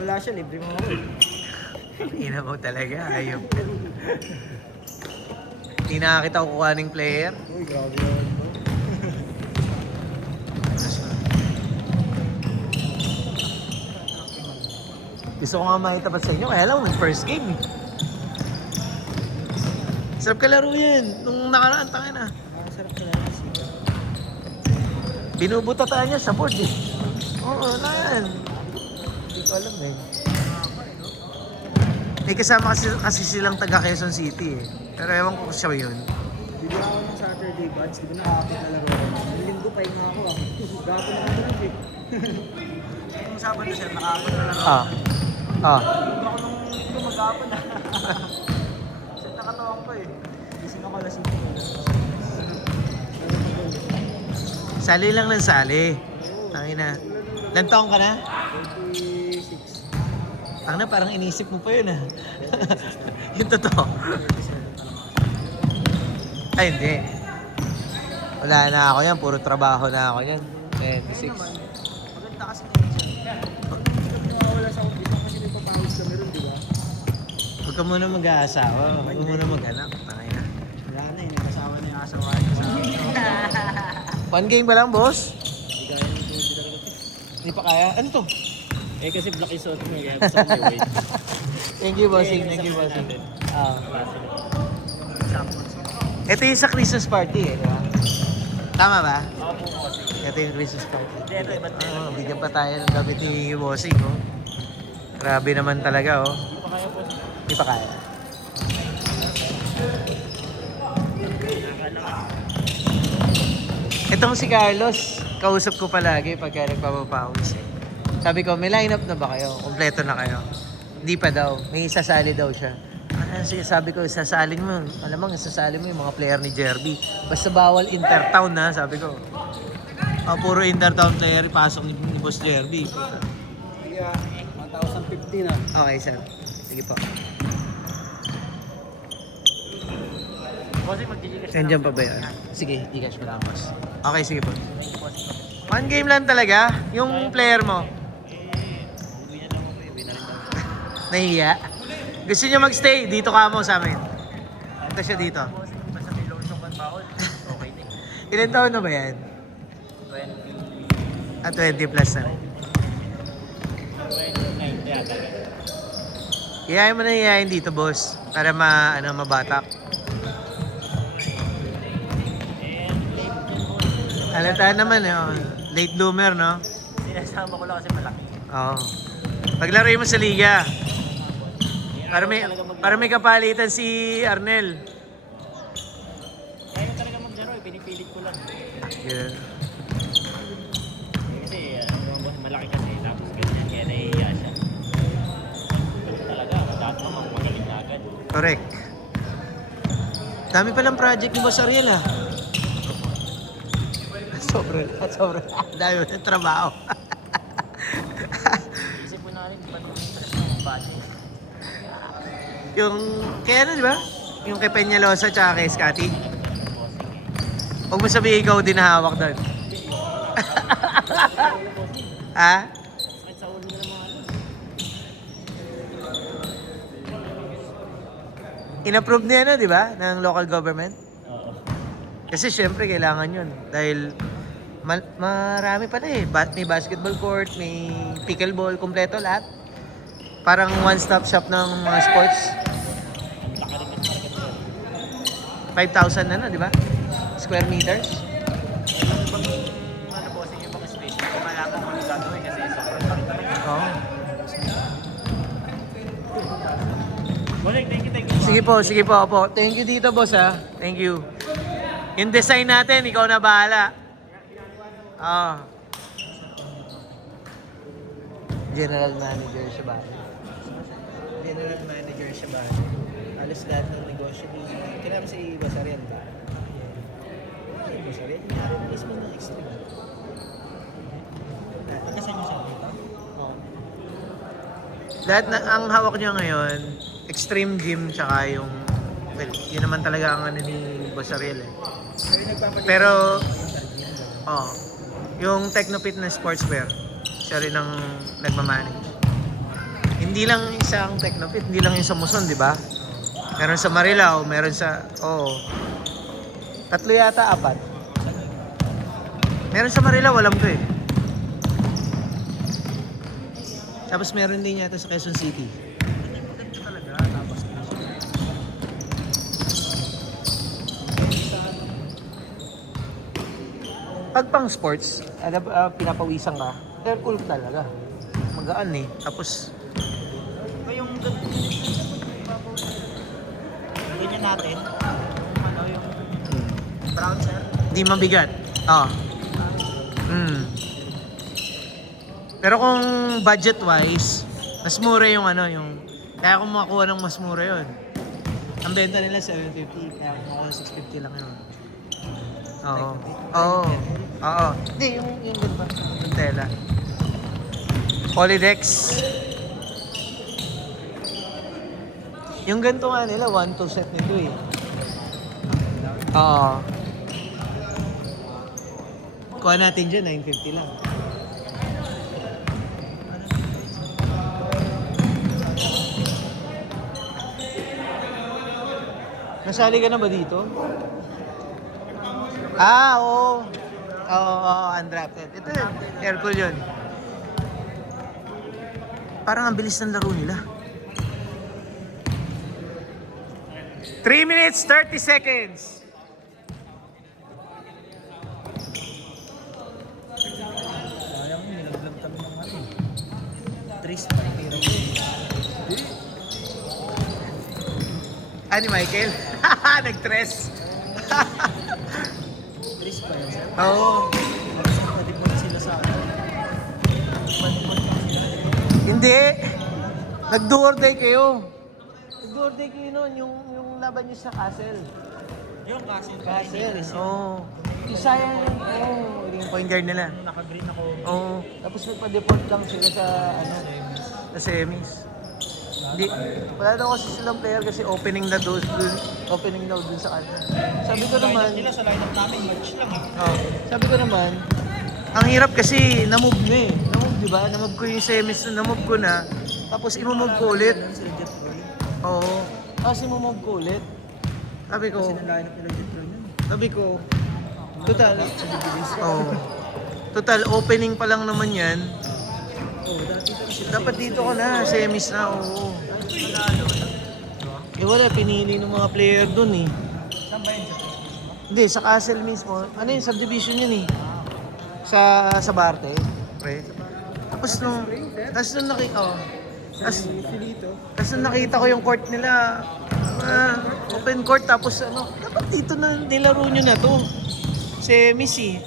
wala siya, libre mo ako. Ina mo talaga, ayop. Hindi nakakita ko kuha ng player. Uy, grabe naman to. Gusto ko nga makitapat sa inyo, kaya lang nag-first game eh. Sarap kalaro yan. Nung nakaraan, tangin na. Masarap ka lang kasi. Binubutataan niya sa board eh. Oo, wala yan. Hindi ko alam eh. May kasama kasi silang taga Quezon City eh. Pero ewan ko kung siya yun. Bigyan ako ng Saturday buds, di ba nakakapit na laro ako. Ang linggo pa nga ako ah. Gapo na ako eh. Kung sabi na siya, nakakapit na laro Ah. Ah. Hindi ako nung linggo mag-gapo na. Kasi nakatawang ko eh. Gising ako alas 5. Sali lang ng sali. Tangin na. Ilan taong ka na? 26. Tangin na, parang inisip mo pa yun ah. Yung totoo. Ay, hindi. Wala na ako yan. Puro trabaho na ako yan. 26. Maganda kasi siya. Hindi ka wala sa office kasi may papawis kami ron, di ba? Huwag ka muna mag-aasawa. Huwag ka muna mag-anak. Tangin na. Wala na eh, nakasawa na yung asawa niya sa akin. One game ba lang, boss? Hindi kaya yung tubig talaga. Hindi pa kaya. Ano to? Eh kasi black is out mo, kaya gusto ko may weight. Thank you, bossing. Thank you, bossing. Ah. Samples. Ito yung sa Christmas party eh, di ba? Tama ba? Ako po kasi. Ito yung Christmas party. Hindi, ito iba't Oh, bigyan pa tayo ng gamit ni bossing, oh. Grabe naman talaga, oh. Hindi pa kaya po. Hindi pa kaya. Itong si Carlos, kausap ko palagi pagka nagpapapawis eh. Sabi ko, may lineup na ba kayo? Kompleto na kayo? Hindi pa daw. May isasali daw siya. Sabi ko, isasalin mo. Alamang, isasali mo yung mga player ni Jerby. Basta bawal intertown na, sabi ko. Puro intertown player, ipasok ni Boss Jerby. Kaya, 1,050 na. Okay, sir. Sige po. Kasi mag-gigigas Nandiyan pa ba yan? Sige, i-cash mo lang, boss. Okay, sige po. One game lang talaga, yung player mo. Nahiya. Gusto niya magstay, dito ka mo sa amin. Ito siya dito. Basta may lotion kang bawal. Okay din. Ilan taon na ba yan? 20. 20 plus na rin. 90 yata. Iyayin mo na iyayin dito, boss. Para mabatak. Halata naman, eh. Oh. Late bloomer, no? Sinasama ko lang kasi malaki. Oo. Paglaruin mo sa liga. Para may kapalitan si Arnel. Kaya talaga maglaro eh, pinipilit ko lang. Yeah. Kasi malaki kasi, tapos ganyan, kaya nahihiya siya. Ganun talaga, dapat naman magaling na agad. Correct. Dami palang project ni Boss Ariel, ah. Sobrang. Dami mo ng trabaho. Isip mo na rin, ba't yung stress ng budget? Yung, kaya ano, di ba? Yung kay Peñalosa tsaka kay Scotty. Huwag mo sabihin ikaw din hawak doon. Ha? Sakit sa ulo na ng mga ano. In-approve niya na, di ba? Ng local government. Oo. Kasi syempre kailangan yun. Dahil marami pala eh. May basketball court, may pickleball, kompleto lahat. Parang one-stop shop ng mga sports. Ang laki rin kasi talaga nila. 5,000 na, di ba? Square meters. Ano po, sige yung mga space. Hindi ko malaman kung ano gagawin kasi sobrang laki talaga. Oo. Balik, thank you. Sige po, opo. Thank you dito, boss, ha. Thank you. Yung design natin, ikaw na bahala. Oo. General manager siya ba? General manager siya ba? Halos lahat ng negosyo ni... Kailangan si Basarian ba? Si Basarian, yung mismo ng extreme. Kasi niyo siya dito? Oo. Lahat na, ang hawak niya ngayon, extreme gym tsaka yung... Well, yun naman talaga ang ano ni Boss Ariel eh. Pero, yung Techno Fitness Sportswear, siya rin ang nagmamanage. Hindi lang isang Technopit, hindi lang yung sa Muson, di ba? Meron sa Marilao, meron sa... Oo. Tatlo yata, apat. Meron sa Marilao, alam ko eh. Tapos meron din yata sa Quezon City. Hindi maganda talaga. Tapos na siya. Pag pang sports, pinapawisan ka, air cool talaga. Magaan eh. Tapos, Yung ganyan natin. Yung ano, yung brown sir. hindi mabigat. Oo. Pero kung budget-wise, mas mura yung ano, yung... Kaya kung makakuha ng mas mura yun. Ang benta nila 750, kaya kung makuha 650 lang yun. Oo. Oo. Oo. Hindi, yung ganito. Yung tela. Polydex. Yung ganito nga nila, 1-2 set nito eh. Oo. Kuha natin dyan, 950 lang. Nasali ka na ba dito? Oo. Oo, undrafted. Ito yun, aircool yun. Parang ang bilis ng laro nila. 3 minutes, 30 seconds. Sayang, nilaglag kami ng ano. Tris na tira ko. Ani Michael? Nag-tres. Tris pa yun sir. Oo. Padipon sila sa ano. Padipon sila. Hindi. Nag-do or die kayo. Nag-do or die kayo nun, yung laban nyo sa Castle. Yung Castle. Castle, oo. Yung sayang yun, yung point guard nila. Naka-green ako. Oo. Tapos nagpa-deport lang sila sa, ano, sa semis. Hindi, wala daw kasi silang player kasi opening na doon, opening na doon sa kanila. Sabi ko naman, Nila sa lineup namin, match lang eh. sabi ko naman, ang hirap kasi na-move na eh. Na-move, di ba? Na-move ko yung semis, na-move ko na. Tapos i-move ko ulit. Sila Jet Boy. Oo. Tapos i-move ko ulit. Sabi ko, Kasi ng lineup nila Jet Boy nun. sabi ko, total. Oo. Total, opening pa lang naman yan. Dati pa sila. Dapat dito ka na, semis na, oo. Manalo. Eh wala, pinili ng mga player dun eh. Saan ba yun Jet Boy? Hindi, sa Castle mismo. Ano yun, subdivision yun eh. Sa Barte, pre. Tapos nung nakita, tapos nung nakita ko yung court nila, open court, tapos ano, dapat dito na nilaro nyo na to. Semis eh.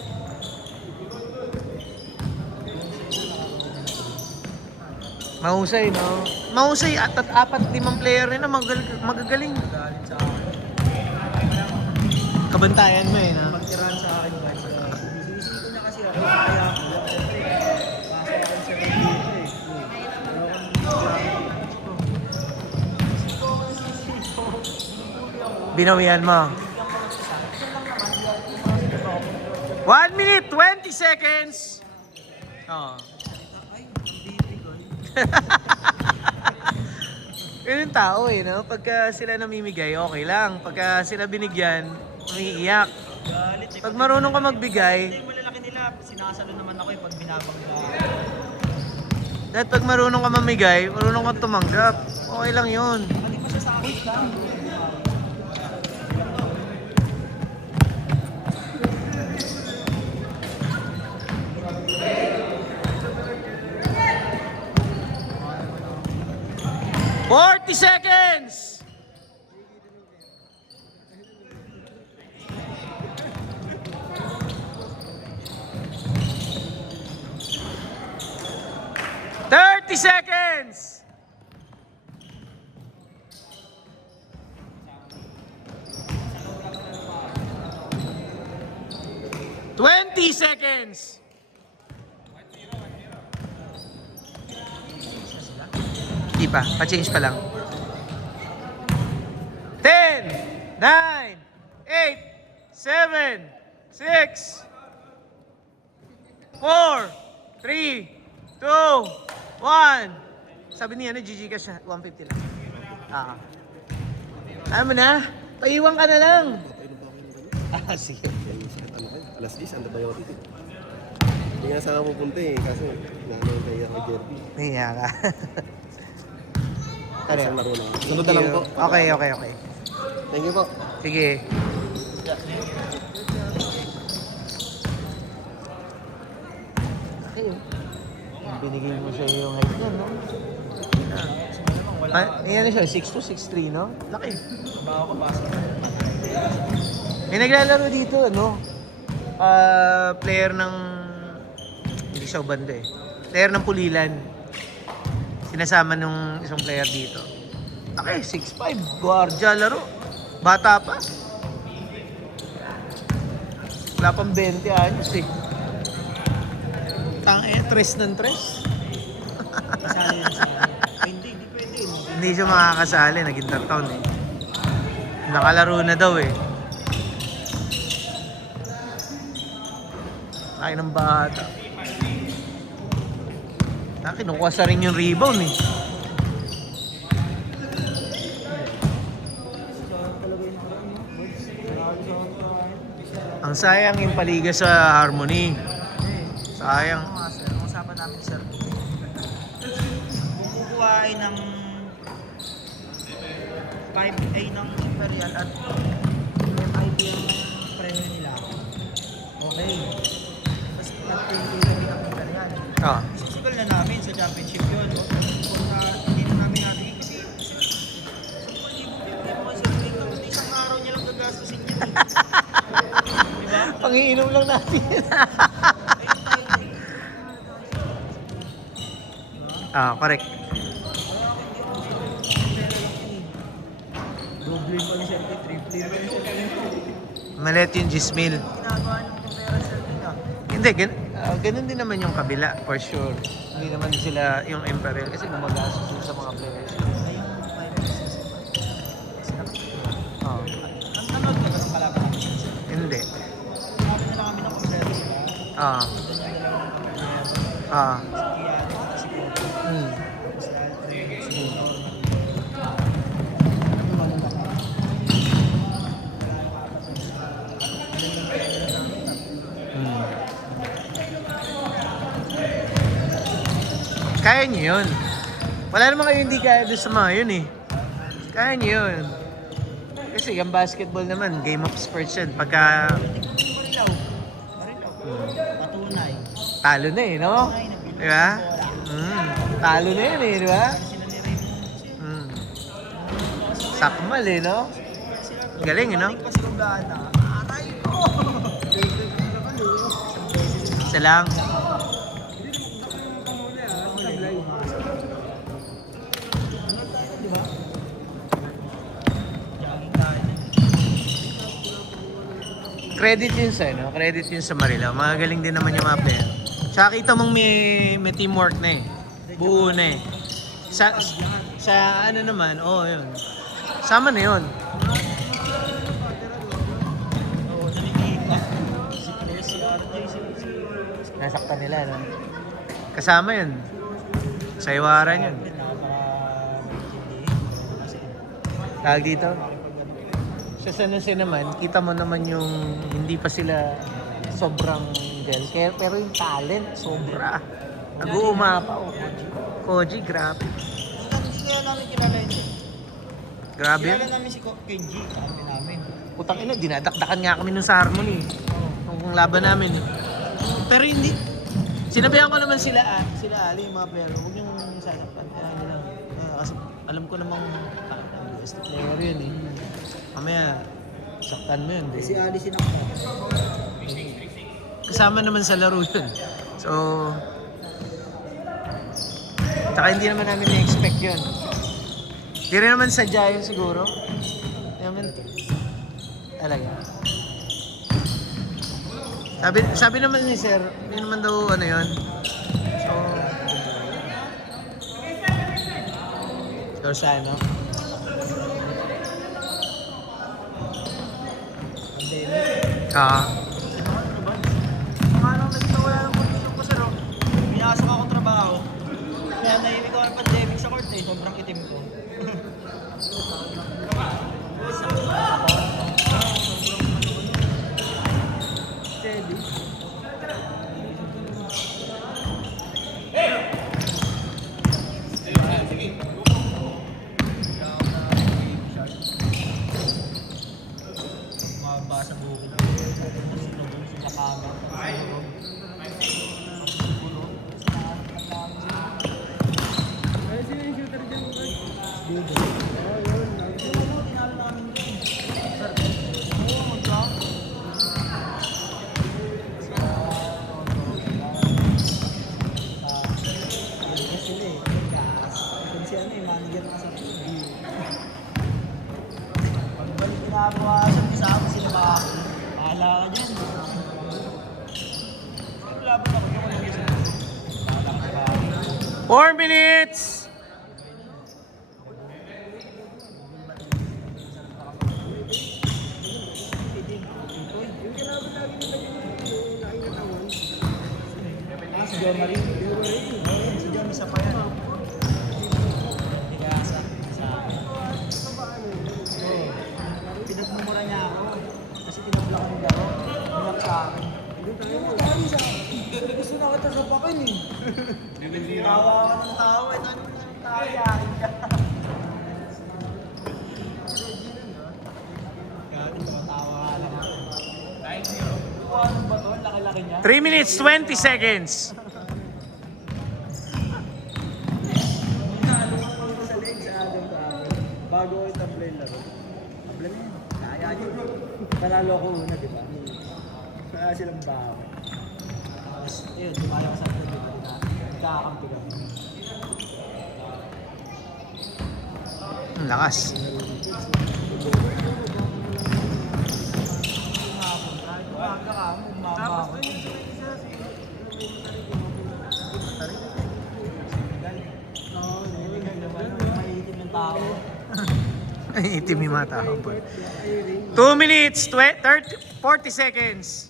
Mahusay, no? Mahusay, at 4-5 player rin na magagaling. Galit sa akin. Kabantayan mo eh, na? Pagtirahan sa akin ba? Sisi ko na kasi ako. Kaya ako. Pasok ako sa dito eh. Binawian mo. 1 minute, 20 seconds. Oh. Ay, bibigay. Yun yung tao eh, no? Pagka sila namimigay, okay lang. Pagka sila binigyan, umiiyak. Galit eh. Pag marunong ka magbigay, Hindi, malalaki nila. Sinasalo naman ako eh pag binabangga. at pag marunong ka mamigay, marunong ka tumanggap. Okay lang yun. Hindi pa siya sa akin lang. 40 seconds! Thirty seconds! Twenty seconds! Di pa, pa-change pa lang. 10, 9, 8, 7, 6, 4, 3, 2, 1. Sabi niya, Gigi ka siya, 150 lang. Ah. Ano mo na? Paiwan ka na lang. Papainom pa ako ng gano'n. Ah, sige. Yung sakit ano kayo, alas 10, antibiotic eh. Hindi nga saan ako pupunta eh, kaso nanay kaya kay Jerby. Nahiya ka. Isang laro na. Sunod na lang po. Okay. Thank you po. Sige. Okay. Binigay mo siya yung height niya, no? Ayan siya, 6'2", 6'3", no? Laki. Baka ko pasok. May naglalaro dito, no? Player ng... Hindi siya banda eh. Player ng Pulilan. Sinasama nung isang player dito. Laki, 6'5". Guardia laro. Bata pa. Wala pang 20 anos eh. Tres ng tres. Kasali na sa akin. Ay, hindi pwede. Hindi siya makakasali, nag-intertown eh. Nakalaro na daw eh. Ay ng bata. Kinukuha sa rin yung rebound eh. Ang sayang yung paliga sa Harmony. Sayang. Ano nga sir, ang usapan namin sir. Kung kukuhain ng 5A ng Imperial at MIB ang premyo nila. Okay. Tapos nag-10K kami ng Imperial. Ah. Isisigal na namin sa championship yun. Kung hindi na namin nabigay kasi 10,000 mo kasi hindi isang araw niya lang gagastusin yun. Diba? Pangiinom lang natin. Correct. Double pa na siya, triple pa na siya. Malit yung Gismil. Ginagawa ng pera sa nila. Hindi, ganun din naman yung kabila, for sure. Hindi naman sila yung Imperial kasi gumagastos sila sa mga players. Ay, yung 5 sila. Oh. Nanood ka ba ng kalaban? Hindi. Sinabi na lang kami ng kompleto sila. Ah. Doon na nila ng kompleto. Ah. Si Kobe. Hmm. Hmm. Kaya nyo yun. Wala naman kayo hindi kaya doon sa mga yun eh. Kaya nyo yun. Kasi yung basketball naman, game of sports yan. Pagka Marilaw. Patunay. talo na eh, no? Di ba? Talo na yun eh, di ba? Sila ni Raymond. Mm. Sakmal eh, no? Galing, eh, no? Pa si Ugana. Aray ko! Isa lang. Credit yun sa, no? Credit yun sa Marilao. Magagaling din naman yung mga player. Tsaka kita mong may teamwork na eh. Buo na eh. Sa ano naman, yun. Sama na yun. Oo, nanikita. Si Chris, si RJ, si... Nasaktan nila, no? Kasama yun. Sa iwaran yun. Tawag dito. Sa San Jose naman, kita mo naman yung hindi pa sila sobrang gel. Pero yung talent, sobra. Nag-uumapaw. Koji, grabe. Hindi nga namin kilala yun. Grabe Kilala yun. namin si Kenji, kami namin. Putang ina, dinadakdakan nga kami nun sa Harmony. Nung laban namin. Pero hindi. Sinabihan ko naman sila Ali, yung mga player. Huwag niyong sasaktan. Kasi alam ko namang best player yun eh. Mamaya, saktan mo yun. Si Ali sinakta. Kasama naman sa laro yun. So, tsaka hindi naman namin na-expect yun. Hindi rin naman sadya yun siguro. Hindi naman, talaga. Sabi naman ni Sir, hindi naman daw ano yun. So, sana. Wala nang nagtawa ng pagkisok ko sir. Pinasok akong trabaho. Kaya nahimik ako ng pandemic sa court eh, sobrang itim ko. Steady. Mabasa buko na. Sinubog sa camera. Pagbalik kinabukasan, kasama sila ba? Bahala ka dyan. Laban ako yung walang isa. Bahala ka ba? 4 minutes! Si John Marie. Si John, isa pa yan. Tigasa. Pinagmumura niya ako. Kasi tinabla ko ng laro. Binak sa akin. Dami sa akin. Gusto na kita sa pakin eh. Tawa ka ng tao eh. Ano yung tao yakin ka? Gagi, tumatawa ka lang ako. Ano ba to? Laki-laki niya. 3 minutes, 20 seconds. Sa leg sa Adam sa akin. Bago ko itabla yung laro. Tabla na yun. Kaya nyo. Panalo ako una, di ba? Kaya silang bawa. Tapos, yun, tumala ko sa akin. Nagkakampi kami. Ang lakas. Tapos, maiitim ng tao. Ay, itim yung mga tao po. 2 minutes, 40 seconds.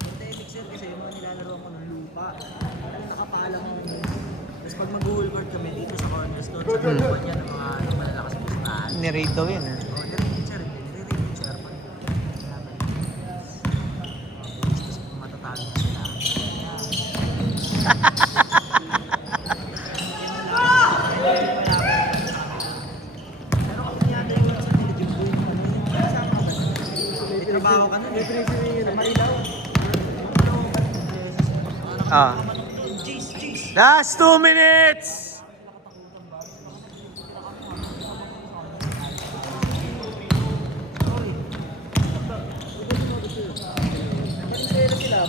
Protectic sir kasi yung mga nilalaro ko ng lupa. Alam nakapalang mo yun. Tapos pag mag-goal court kami dito sa cornerstone, sa lupa niya ng mga malalakas na pustahan. Ni-rate daw yun, ha? Oh, nire-rate sir. Nire-rate sir. Tapos matatalo sila. Pero kung niyata yung sa Diligent Boy, saan ka ba? May trabaho ka nun eh. Sa Marilao. Ah. Jeez, jeez. Last 2 minutes!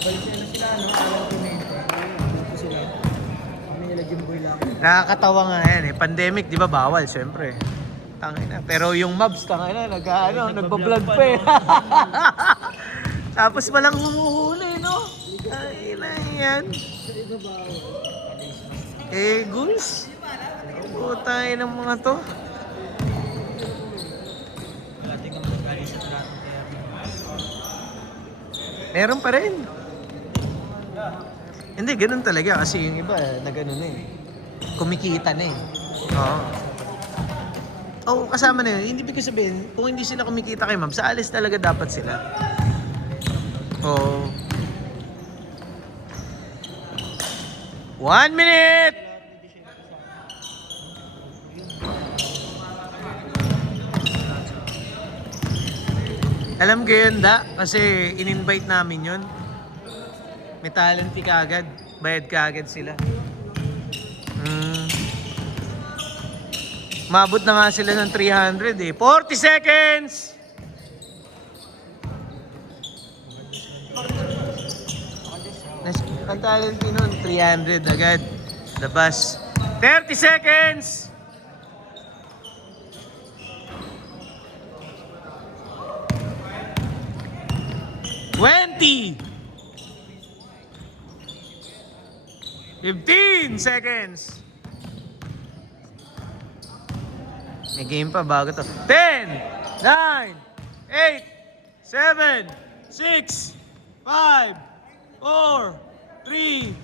Balisela sila, no? Alam ko dito sila. Kami nila Jimboy lang. Nakakatawa nga yan eh. Pandemic, di ba bawal? Siyempre. Tangina. Pero yung mobs, tangina, nagbablog pa eh. Tapos walang humuhuli, no? Tangina yan. Eh, Guls. Putay ng mga to. Wala, tingnan mo galing sa trato kaya. Meron pa rin. Hindi, ganun talaga kasi yung iba na ganun na eh. Kumikita na eh. Oo. Oo, kasama na yun. Hindi ibig sabihin, kung hindi sila kumikita kay ma'am, sa alis talaga dapat sila. Oo. 1 minute! Alam ko yun, da. Kasi in-invite namin yun. May talent ka agad. Bayad ka agad sila. Mabot na nga sila ng 300 eh. 40 seconds! Ang talent nun, 300 agad. Labas. 30 seconds! $20! 15 seconds. May game pa bago to. 10, 9, 8, 7, 6, 5, 4, 3,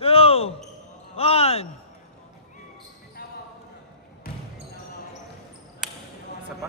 2, 1. yan! Isa pa?